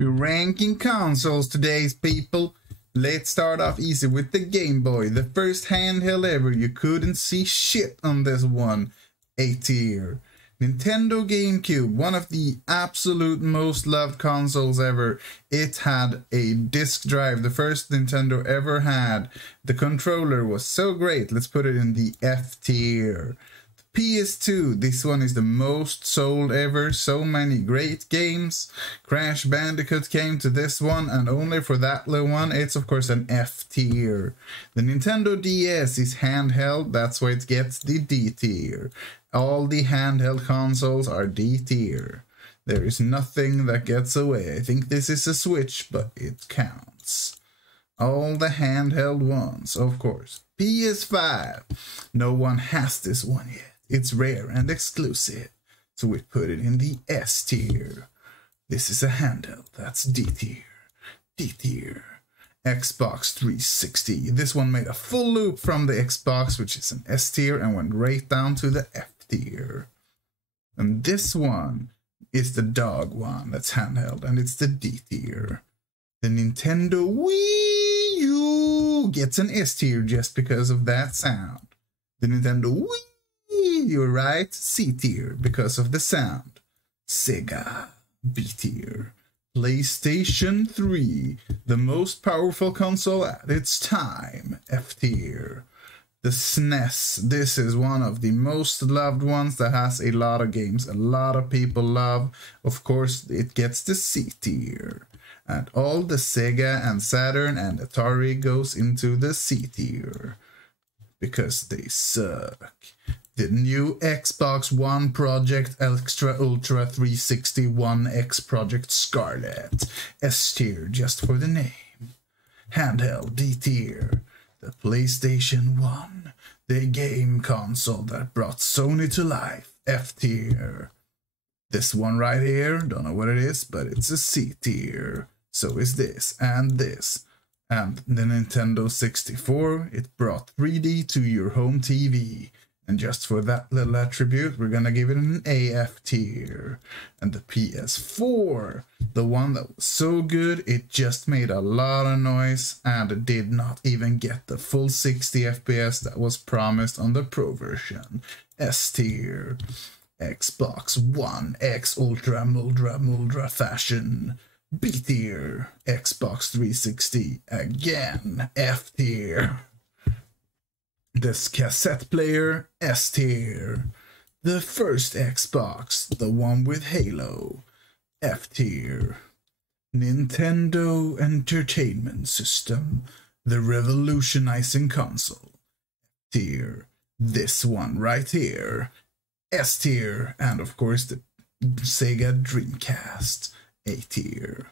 We're ranking consoles today, people. Let's start off easy with the Game Boy, the first handheld ever. You couldn't see shit on this one. A tier. Nintendo GameCube, one of the absolute most loved consoles ever. It had a disc drive, the first Nintendo ever had. The controller was so great. Let's put it in the F tier. PS2, this one is the most sold ever, so many great games. Crash Bandicoot came to this one, and only for that little one, it's of course an F tier. The Nintendo DS is handheld, that's why it gets the D tier. All the handheld consoles are D tier. There is nothing that gets away. I think this is a Switch, but it counts. All the handheld ones, of course. PS5, no one has this one yet. It's rare and exclusive, so we put it in the S tier. This is a handheld, that's D tier. D tier. Xbox 360. This one made a full loop from the Xbox, which is an S tier, and went right down to the F tier. And this one is the dog one, that's handheld, and it's the D tier. The Nintendo Wii U gets an S tier just because of that sound. The Nintendo Wii, you're right, C tier because of the sound. Sega, B tier. PlayStation 3, the most powerful console at its time, F tier. The SNES, this is one of the most loved ones that has a lot of games a lot of people love. Of course, it gets the C tier. And all the Sega and Saturn and Atari goes into the C tier. Because they suck. The new Xbox One Project Extra Ultra 360 One X Project Scarlet. S tier just for the name. Handheld D tier. The PlayStation 1. The game console that brought Sony to life. F tier. This one right here, don't know what it is, but it's a C tier. So is this and this. And the Nintendo 64, it brought 3D to your home TV. And just for that little attribute, we're gonna give it an AF tier. And the PS4, the one that was so good, it just made a lot of noise and it did not even get the full 60 FPS that was promised on the Pro version. S tier. Xbox One X Ultra Muldra fashion. B tier. Xbox 360 again. F tier. This cassette player, S tier. The first Xbox, the one with Halo, F tier. Nintendo Entertainment System, the revolutionizing console, F tier. This one right here, S tier. And of course the Sega Dreamcast, A tier.